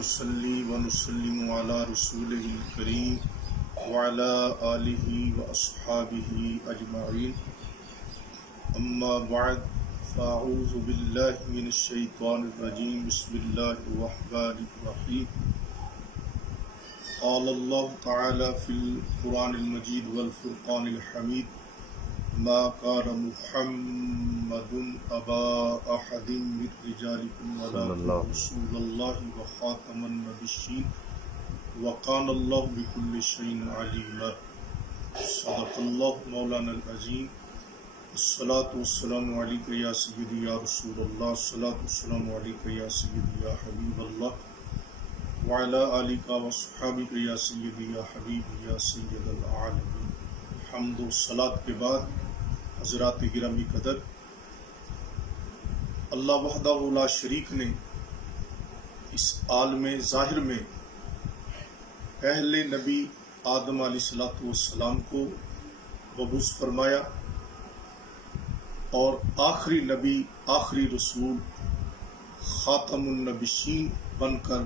ونصلي ونسلم على رسوله الكريم وعلى آله وأصحابه أجمعين أما بعد فأعوذ بالله من الشيطان الرجيم بسم الله الرحمن الرحيم قال الله تعالى في القرآن المجيد والفرقان الحميد ما كان محمد أبا أحد من رجالكم ولكن رسول الله وخاتم النبيين وكان الله بكل شيء عليما صدق الله مولانا العظيم الصلاة والسلام عليك يا سيدي يا رسول الله الصلاة والسلام عليك يا سيدي يا حبيب الله وعلى آلك وصحابك يا سيدي يا حبيبي يا سيد العالمين. حمد و صلاة کے بعد حضرات گرامی قدر، اللہ وحدہ لا شریک نے اس عالم ظاہر میں پہلے نبی آدم علیہ السلام کو مبعوث فرمایا اور آخری نبی آخری رسول خاتم النبیین بن کر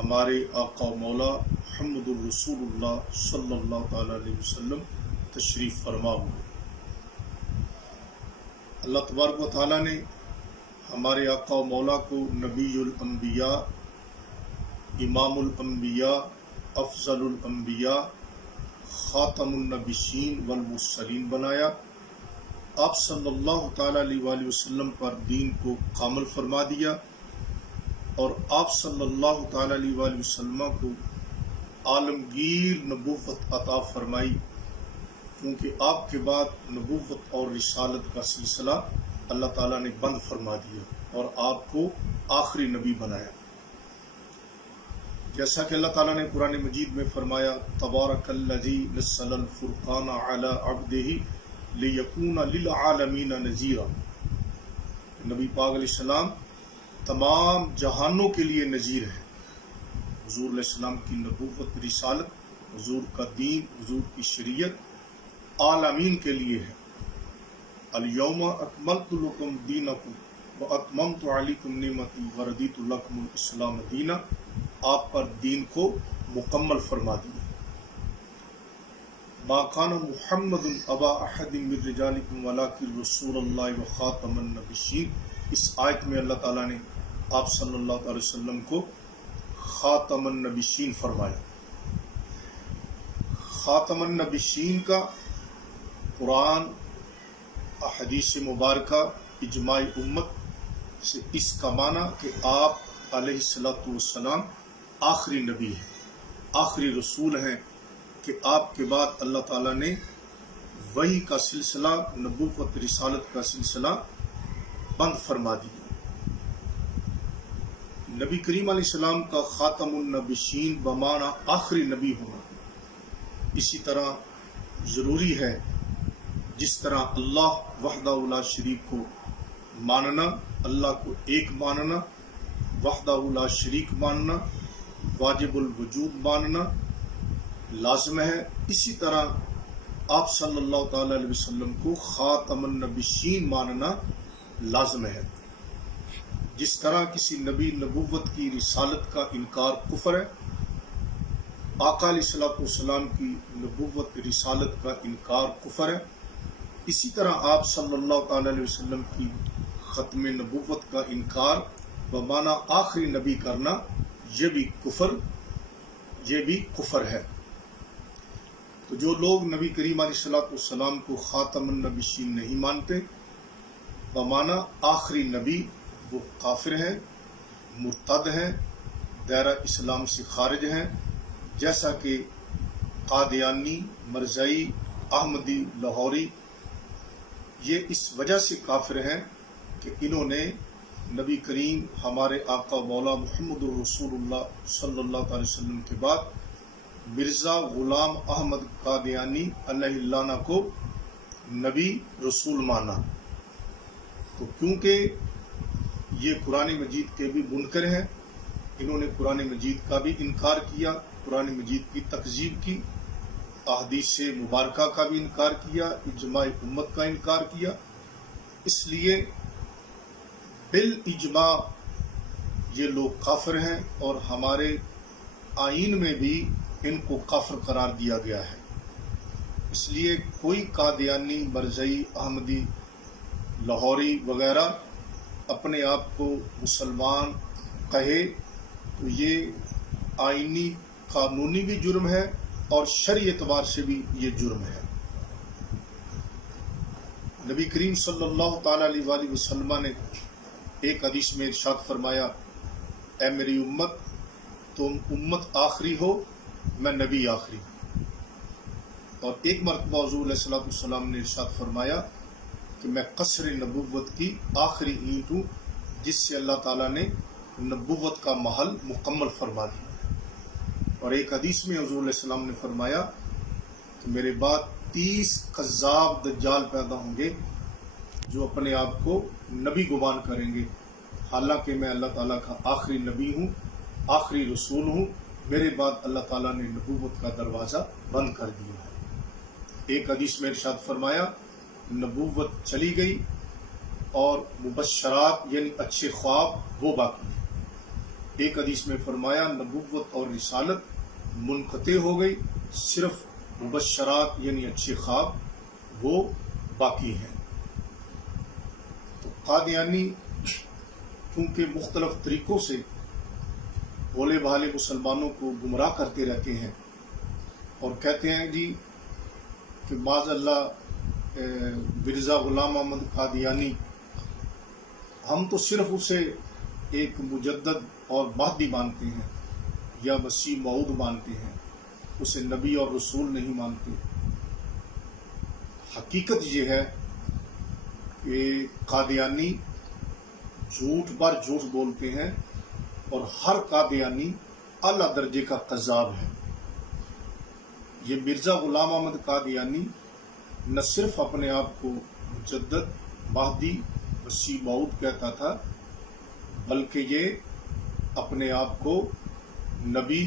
ہمارے آقا و مولا محمد الرسول اللہ صلی اللہ تعالی علیہ وسلم تشریف فرما ہوئے. اللہ تبارک و تعالیٰ نے ہمارے آقا و مولا کو نبی الانبیاء، امام الانبیاء، افضل الانبیاء، خاتم النبیین والمرسلین بنایا. آپ صلی اللہ تعالیٰ علیہ وآلہ وسلم پر دین کو کامل فرما دیا اور آپ صلی اللہ تعالیٰ علیہ وآلہ وسلم کو عالمگیر نبوت عطا فرمائی، کیونکہ آپ کے بعد نبوت اور رسالت کا سلسلہ اللہ تعالیٰ نے بند فرما دیا اور آپ کو آخری نبی بنایا. جیسا کہ اللہ تعالیٰ نے قرآن مجید میں فرمایا تبارک الذی نزل الفرقان علی عبدہ لیکون للعالمین نذیرا. نبی پاک علیہ السلام تمام جہانوں کے لیے نذیر ہے. حضور علیہ السلام کی نبوت رسالت، حضور کا دین، حضور کی شریعت عالمین کے لیے ہے. الیوم اکملت لکم دینکم واتممت علیکم نعمتی ورضیت لکم الاسلام دینا. آپ پر دین کو مکمل فرما دیا. ما کان محمد ابا احد من رجالکم ولکن رسول اللہ وخاتم النبیین. اس آیت میں اللہ تعالیٰ نے آپ صلی اللہ علیہ وسلم کو خاتم النبیین فرمایا. خاتم النبیین کا قرآن، احادیث مبارکہ، اجماع امت سے اس کا معنی کہ آپ علیہ السلام آخری نبی ہیں، آخری رسول ہیں، کہ آپ کے بعد اللہ تعالیٰ نے وحی کا سلسلہ، نبوت رسالت کا سلسلہ بند فرما دیا. نبی کریم علیہ السلام کا خاتم النبیین بمعنی آخری نبی ہونا اسی طرح ضروری ہے جس طرح اللہ وحدہ لا شریک کو ماننا، اللہ کو ایک ماننا، وحدہ لا شریک ماننا، واجب الوجود ماننا لازم ہے. اسی طرح آپ صلی اللہ تعالی علیہ وسلم کو خاتم النبیین ماننا لازم ہے. جس طرح کسی نبی نبوت کی رسالت کا انکار کفر ہے، آقا علیہ السلام کی نبوت رسالت کا انکار کفر ہے، اسی طرح آپ صلی اللہ تعالی علیہ وسلم کی ختم نبوت کا انکار بمعنی آخری نبی کرنا یہ بھی کفر ہے. تو جو لوگ نبی کریم علیہ السلام کو خاتم النبیین نہیں مانتے بمعنی آخری نبی، وہ کافر ہیں، مرتد ہیں، دائرہ اسلام سے خارج ہیں. جیسا کہ قادیانی، مرزائی، احمدی، لاہوری یہ اس وجہ سے کافر ہیں کہ انہوں نے نبی کریم ہمارے آقا مولا محمد الرسول اللہ صلی اللہ علیہ وسلم کے بعد مرزا غلام احمد قادیانی علیہ اللعنہ کو نبی رسول مانا. تو کیونکہ یہ قرآن مجید کے بھی منکر ہیں، انہوں نے قرآن مجید کا بھی انکار کیا، قرآن مجید کی تکذیب کی، احادیث مبارکہ کا بھی انکار کیا، اجماع امت کا انکار کیا. اس لیے بالاجماع یہ لوگ کافر ہیں اور ہمارے آئین میں بھی ان کو کافر قرار دیا گیا ہے۔ اس لیے کوئی قادیانی، مرزئی، احمدی، لاہوری وغیرہ اپنے آپ کو مسلمان کہے تو یہ آئینی قانونی بھی جرم ہے اور شرعی اعتبار سے بھی یہ جرم ہے۔ نبی کریم صلی اللہ تعالیٰ علیہ وآلہ وسلم نے ایک حدیث میں ارشاد فرمایا، اے میری امت، تم امت آخری ہو، میں نبی آخری ہوں۔ اور ایک مرتبہ حضور علیہ الصلوۃ والسلام نے ارشاد فرمایا کہ میں قصر نبوت کی آخری اینٹ ہوں، جس سے اللہ تعالیٰ نے نبوت کا محل مکمل فرما دیا۔ اور ایک حدیث میں حضور علیہ السلام نے فرمایا کہ میرے بعد 30 کذاب دجال پیدا ہوں گے جو اپنے آپ کو نبی گمان کریں گے، حالانکہ میں اللہ تعالیٰ کا آخری نبی ہوں، آخری رسول ہوں۔ میرے بعد اللہ تعالیٰ نے نبوت کا دروازہ بند کر دیا ہے۔ ایک حدیث میں ارشاد فرمایا نبوت چلی گئی اور مبشرات یعنی اچھے خواب وہ باقی ہیں۔ ایک حدیث میں فرمایا نبوت اور رسالت منقطع ہو گئی، صرف مبشرات یعنی اچھے خواب وہ باقی ہیں۔ تو قادیانی کیونکہ مختلف طریقوں سے بھولے بھالے مسلمانوں کو گمراہ کرتے رہتے ہیں اور کہتے ہیں جی کہ معاذ اللہ مرزا غلام احمد قادیانی، ہم تو صرف اسے ایک مجدد اور مہدی مانتے ہیں یا مسیح موعود مانتے ہیں، اسے نبی اور رسول نہیں مانتے۔ حقیقت یہ ہے کہ قادیانی جھوٹ پر جھوٹ بولتے ہیں اور ہر قادیانی اعلیٰ درجے کا کذاب ہے۔ یہ مرزا غلام احمد قادیانی نہ صرف اپنے آپ کو مجدد، مہدی، مسیح موعود کہتا تھا، بلکہ یہ اپنے آپ کو نبی،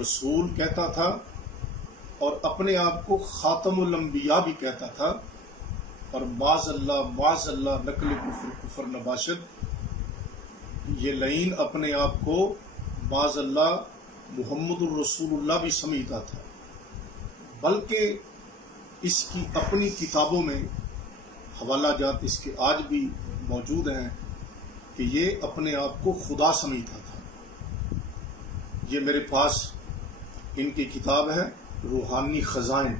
رسول کہتا تھا اور اپنے آپ کو خاتم الانبیاء بھی کہتا تھا۔ اور معاذ اللہ نقل کفر نباشد، یہ لعین اپنے آپ کو معاذ اللہ محمد الرسول اللہ بھی سمجھتا تھا، بلکہ اس کی اپنی کتابوں میں حوالہ جات اس کے آج بھی موجود ہیں کہ یہ اپنے آپ کو خدا سمجھتا تھا۔ یہ میرے پاس ان کی کتاب ہے روحانی خزائن،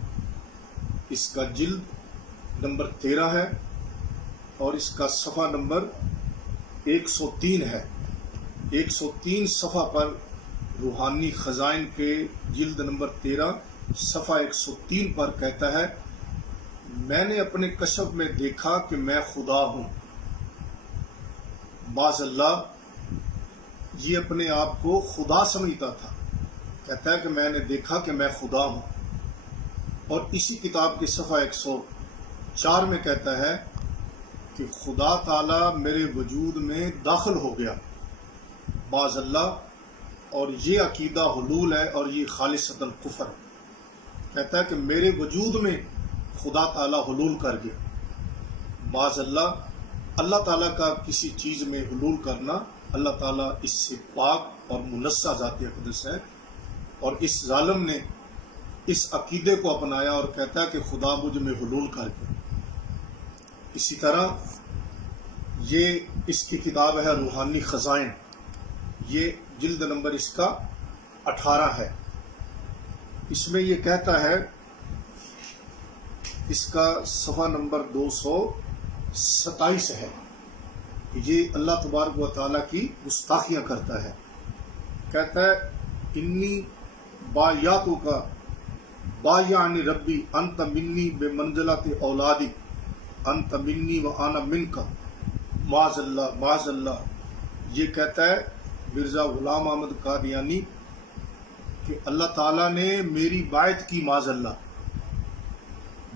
اس کا جلد نمبر 13 ہے اور اس کا صفحہ نمبر 103 ہے۔ 103 صفحہ پر روحانی خزائن کے جلد نمبر 13 صفحہ 103 پر کہتا ہے، میں نے اپنے کشف میں دیکھا کہ میں خدا ہوں۔ معاذ اللہ، یہ اپنے آپ کو خدا سمجھتا تھا، کہتا ہے کہ میں نے دیکھا کہ میں خدا ہوں۔ اور اسی کتاب کے صفحہ 104 میں کہتا ہے کہ خدا تعالیٰ میرے وجود میں داخل ہو گیا۔ معاذ اللہ، اور یہ عقیدہ حلول ہے اور یہ خالصتاً کفر ہے۔ کہتا ہے کہ میرے وجود میں خدا تعالیٰ حلول کر گیا۔ معاذ اللہ، اللہ تعالیٰ کا کسی چیز میں حلول کرنا، اللہ تعالیٰ اس سے پاک اور منزہ ذات اقدس ہے، اور اس ظالم نے اس عقیدے کو اپنایا اور کہتا ہے کہ خدا مجھ میں حلول کر گیا۔ اسی طرح یہ اس کی کتاب ہے روحانی خزائن، یہ جلد نمبر اس کا 18 ہے۔ اس میں یہ کہتا ہے، اس کا صفحہ نمبر 227 ہے، یہ اللہ تبارک و تعالیٰ کی گستاخیاں کرتا ہے۔ کہتا ہے انی بایاتو کا بایعنی ربی انت منی بے منزلت اولادی انت منی و انا من کا۔ معاذ اللہ، معاذ اللہ، یہ کہتا ہے مرزا غلام احمد قادیانی کہ اللہ تعالیٰ نے میری بیعت کی۔ معاذ اللہ،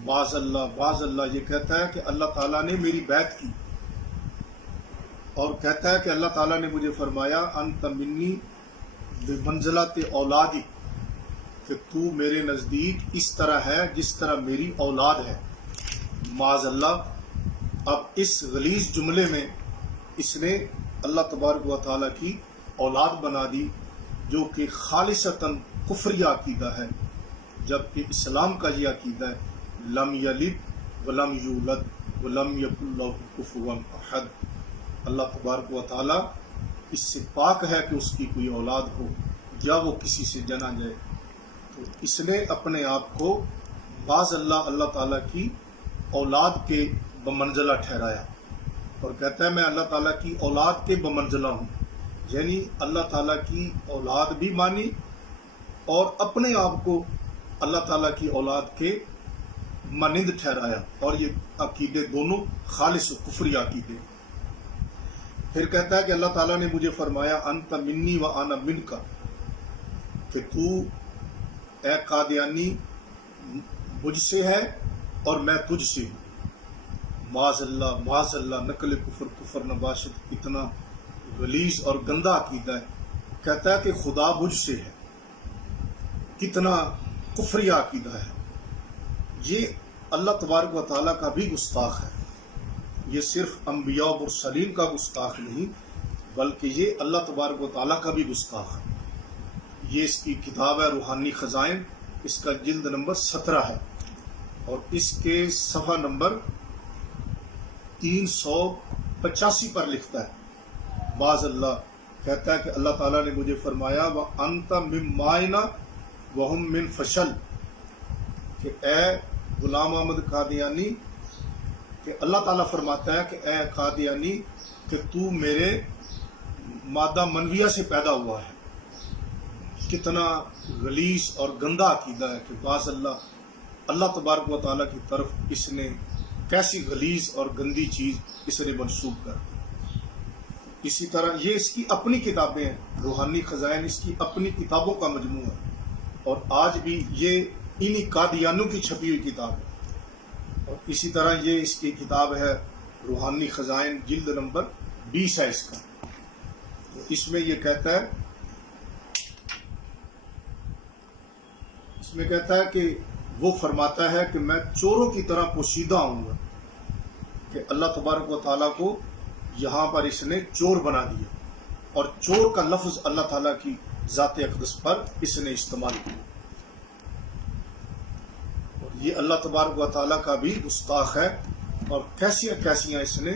معاذ اللہ، معاذ اللہ، یہ کہتا ہے کہ اللہ تعالیٰ نے میری بیعت کی، اور کہتا ہے کہ اللہ تعالیٰ نے مجھے فرمایا انت منی بمنزلت اولادی، کہ تو میرے نزدیک اس طرح ہے جس طرح میری اولاد ہے۔ معاذ اللہ، اب اس غلیظ جملے میں اس نے اللہ تبارک و تعالیٰ کی اولاد بنا دی جو کہ خالصتاً کفری عقیدہ ہے، جبکہ اسلام کا یہ عقیدہ ہے لم یلد ولم یولد ولم یکن لہ کفوا احد۔ اللہ تبارک و تعالیٰ اس سے پاک ہے کہ اس کی کوئی اولاد ہو یا وہ کسی سے جنا جائے، تو اس نے اپنے آپ کو بعض اللہ تعالیٰ کی اولاد کے بمنزلہ ٹھہرایا اور کہتا ہے میں اللہ تعالیٰ کی اولاد کے بمنزلہ ہوں، یعنی اللہ تعالیٰ کی اولاد بھی مانی اور اپنے آپ کو اللہ تعالیٰ کی اولاد کے مانند ٹھہرایا، اور یہ عقیدے دونوں خالص و کفری عقیدے۔ پھر کہتا ہے کہ اللہ تعالیٰ نے مجھے فرمایا انت منی و انا منک، کہ تو اے قادیانی مجھ سے ہے اور میں تجھ سے ہوں۔ معاذ اللہ نقل کفر نباشد، اتنا غلیظ اور گندا عقیدہ ہے۔ کہتا ہے کہ خدا مجھ سے ہے، کتنا کفری عقیدہ ہے۔ یہ اللہ تبارک و تعالیٰ کا بھی گستاخ ہے، یہ صرف انبیاء و مرسلین کا گستاخ نہیں بلکہ یہ اللہ تبارک و تعالیٰ کا بھی گستاخ ہے۔ یہ اس کی کتاب ہے روحانی خزائن، اس کا جلد نمبر 17 ہے اور اس کے صفحہ نمبر 385 پر لکھتا ہے بعض اللہ کہتا ہے کہ اللہ تعالیٰ نے مجھے فرمایا وَأَنْتَ مِن مَّائِنَا وَهُم مِّن فَشَل، کہ اے غلام احمد قادیانی، کہ اللہ تعالیٰ فرماتا ہے کہ اے قادیانی کہ تو میرے مادہ منویہ سے پیدا ہوا ہے۔ کتنا غلیظ اور گندا عقیدہ ہے کہ بعض اللہ تبارک و تعالیٰ کی طرف اس نے کیسی غلیظ اور گندی چیز اس نے منسوب کر دی۔ اسی طرح یہ اس کی اپنی کتابیں ہیں، روحانی خزائن اس کی اپنی کتابوں کا مجموعہ ہے اور آج بھی یہ انہی قادیانوں کی چھپی ہوئی کتاب ہے۔ اور اسی طرح یہ اس کی کتاب ہے روحانی خزائن، جلد نمبر 20 ہے اس کا۔ تو اس میں یہ کہتا ہے کہ وہ فرماتا ہے کہ میں چوروں کی طرح پوشیدہ ہوں گا، کہ اللہ تبارک و تعالیٰ کو یہاں پر اس نے چور بنا دیا، اور چور کا لفظ اللہ تعالیٰ کی ذات اقدس پر اس نے استعمال کیا۔ اور یہ اللہ تبارک و تعالیٰ کا بھی گستاخ ہے، اور کیسیاں اس نے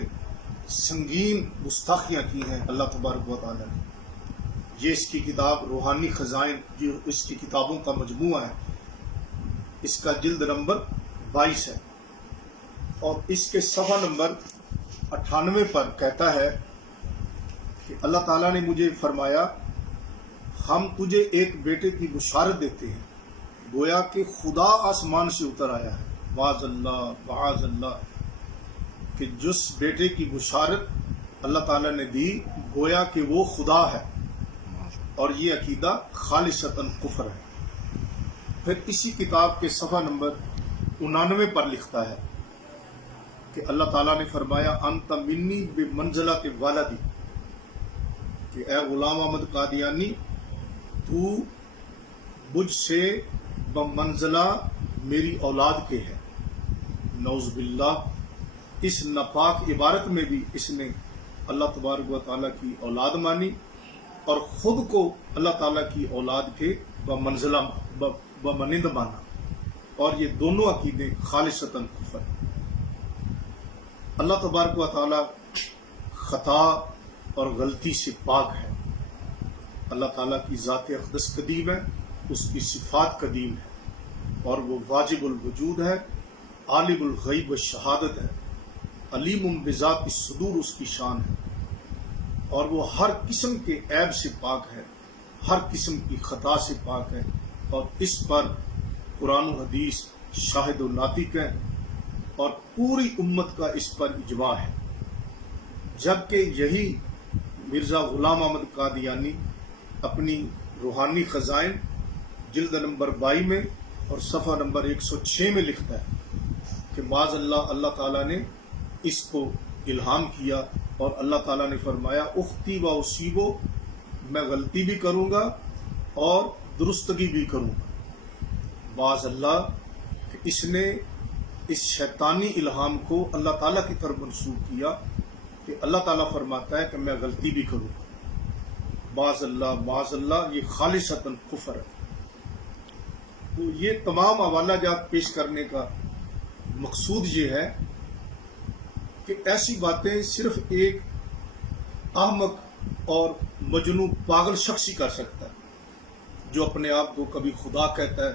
سنگین گستاخیاں کی ہیں اللہ تبارک و تعالیٰ نے۔ یہ اس کی کتاب روحانی خزائن، جو اس کی کتابوں کا مجموعہ ہے، اس کا جلد نمبر 22 ہے اور اس کے صفحہ نمبر 98 پر کہتا ہے کہ اللہ تعالیٰ نے مجھے فرمایا ہم تجھے ایک بیٹے کی بشارت دیتے ہیں، گویا کہ خدا آسمان سے اتر آیا ہے۔ معاذ اللہ کہ جس بیٹے کی بشارت اللہ تعالیٰ نے دی گویا کہ وہ خدا ہے، اور یہ عقیدہ خالصتاً کفر ہے۔ پھر اسی کتاب کے صفحہ نمبر 99 پر لکھتا ہے کہ اللہ تعالیٰ نے فرمایا انت منی بمنزلۃ والدی، کہ اے غلام احمد قادیانی تو مجھ سے بمنزلہ میری اولاد کے ہے۔ نعوذ باللہ، اس ناپاک عبارت میں بھی اس نے اللہ تبارک و تعالیٰ کی اولاد مانی اور خود کو اللہ تعالیٰ کی اولاد کے بمنزلہ بمانند مانا، اور یہ دونوں عقیدے خالصتاً کفر۔ اللہ تبارک و تعالیٰ خطا اور غلطی سے پاک ہے، اللہ تعالیٰ کی ذات اقدس قدیم ہے، اس کی صفات قدیم ہے، اور وہ واجب الوجود ہے، عالم الغیب و شہادت ہے، علیم بذات الصدور اس کی شان ہے، اور وہ ہر قسم کے عیب سے پاک ہے، ہر قسم کی خطا سے پاک ہے، اور اس پر قرآن و حدیث شاہد و ناطق ہے، اور پوری امت کا اس پر اجماع ہے۔ جبکہ یہی مرزا غلام احمد قادیانی اپنی روحانی خزائن جلد نمبر 22 میں اور صفحہ نمبر 106 میں لکھتا ہے کہ معاذ اللہ تعالیٰ نے اس کو الہام کیا، اور اللہ تعالیٰ نے فرمایا اختی و اصیبو، میں غلطی بھی کروں گا اور درستگی بھی کروں گا۔ معاذ اللہ کہ اس نے اس شیطانی الہام کو اللہ تعالیٰ کی طرف منسوب کیا کہ اللہ تعالیٰ فرماتا ہے کہ میں غلطی بھی کروں گا۔ باز اللہ یہ خالصتاً کفر ہے۔ تو یہ تمام حوالہ جات پیش کرنے کا مقصود یہ ہے کہ ایسی باتیں صرف ایک احمق اور مجنون پاگل شخص ہی کر سکتا ہے، جو اپنے آپ کو کبھی خدا کہتا ہے،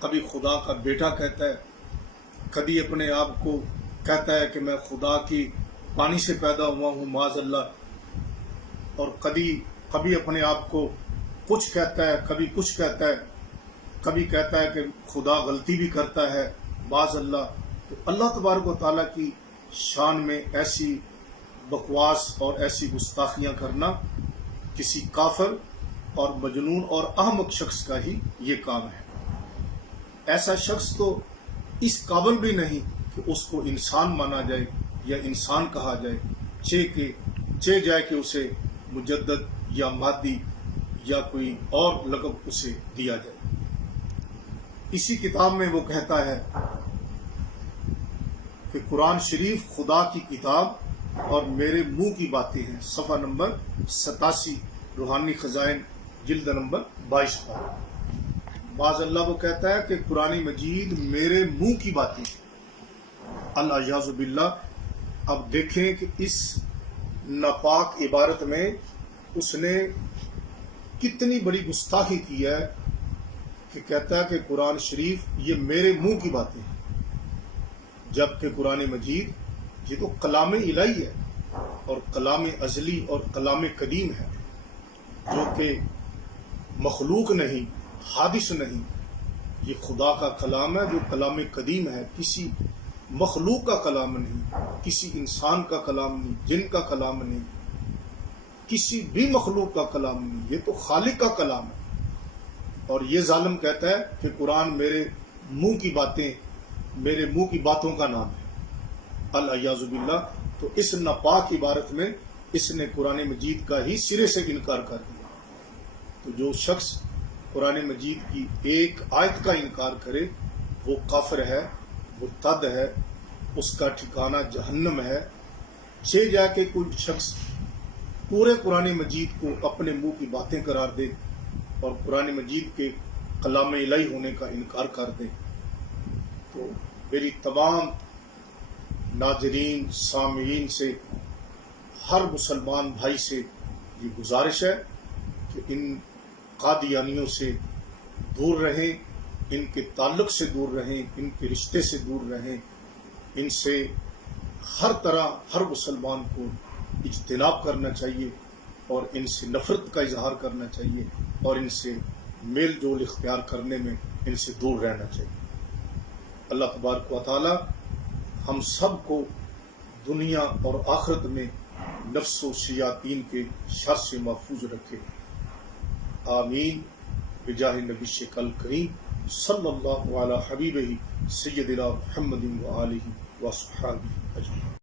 کبھی خدا کا بیٹا کہتا ہے، کبھی اپنے آپ کو کہتا ہے کہ میں خدا کی پانی سے پیدا ہوا ہوں معاذ اللہ، اور کبھی اپنے آپ کو کچھ کہتا ہے، کبھی کچھ کہتا ہے، کبھی کہتا ہے کہ خدا غلطی بھی کرتا ہے معاذ اللہ۔ تو اللہ تبارک و تعالیٰ کی شان میں ایسی بکواس اور ایسی گستاخیاں کرنا کسی کافر اور مجنون اور احمق شخص کا ہی یہ کام ہے۔ ایسا شخص تو اس قابل بھی نہیں کہ اس کو انسان مانا جائے یا انسان کہا جائے، چہ جائے کہ اسے مجدد یا مادی یا کوئی اور لقب اسے دیا جائے۔ اسی کتاب میں وہ کہتا ہے کہ قرآن شریف خدا کی کتاب اور میرے منہ کی باتیں ہیں، صفحہ نمبر 87 روحانی خزائن جلد نمبر 22 پر۔ معاذ اللہ وہ کہتا ہے کہ قرآن مجید میرے منہ کی باتیں ہیں، الیاذ باللہ۔ اب دیکھیں کہ اس ناپاک عبارت میں اس نے کتنی بڑی گستاخی کی ہے کہ کہتا ہے کہ قرآن شریف یہ میرے منہ کی باتیں ہیں، جبکہ قرآن مجید یہ تو کلام الہی ہے اور کلام ازلی اور کلام قدیم ہے، جو کہ مخلوق نہیں، حادث نہیں، یہ خدا کا کلام ہے جو کلام قدیم ہے، کسی مخلوق کا کلام نہیں، کسی انسان کا کلام نہیں، جن کا کلام نہیں، کسی بھی مخلوق کا کلام نہیں، یہ تو خالق کا کلام ہے۔ اور یہ ظالم کہتا ہے کہ قرآن میرے منہ کی باتیں، میرے منہ کی باتوں کا نام ہے، الیاذ باللہ۔ تو اس ناپاک عبارت میں اس نے قرآن مجید کا ہی سرے سے انکار کر دیا۔ تو جو شخص قرآن مجید کی ایک آیت کا انکار کرے وہ کافر ہے، مرتد ہے، اس کا ٹھکانہ جہنم ہے۔ چہ جا کے کوئی شخص پورے قرآن مجید کو اپنے منہ کی باتیں قرار دے اور قرآن مجید کے کلام الہی ہونے کا انکار کر دے، تو میری تمام ناظرین سامعین سے، ہر مسلمان بھائی سے یہ گزارش ہے کہ ان قادیانیوں سے دور رہیں، ان کے تعلق سے دور رہیں، ان کے رشتے سے دور رہیں، ان سے ہر طرح ہر مسلمان کو اجتناب کرنا چاہیے اور ان سے نفرت کا اظہار کرنا چاہیے اور ان سے میل جول اختیار کرنے میں ان سے دور رہنا چاہیے۔ اللہ تبارک و تعالی ہم سب کو دنیا اور آخرت میں نفس و شیاطین کے شر سے محفوظ رکھے، آمین، بجاہ نبی شکل کریم صلی اللہ علی حبیبہ سیدنا محمد و آلہ و صحابہ اجمعین۔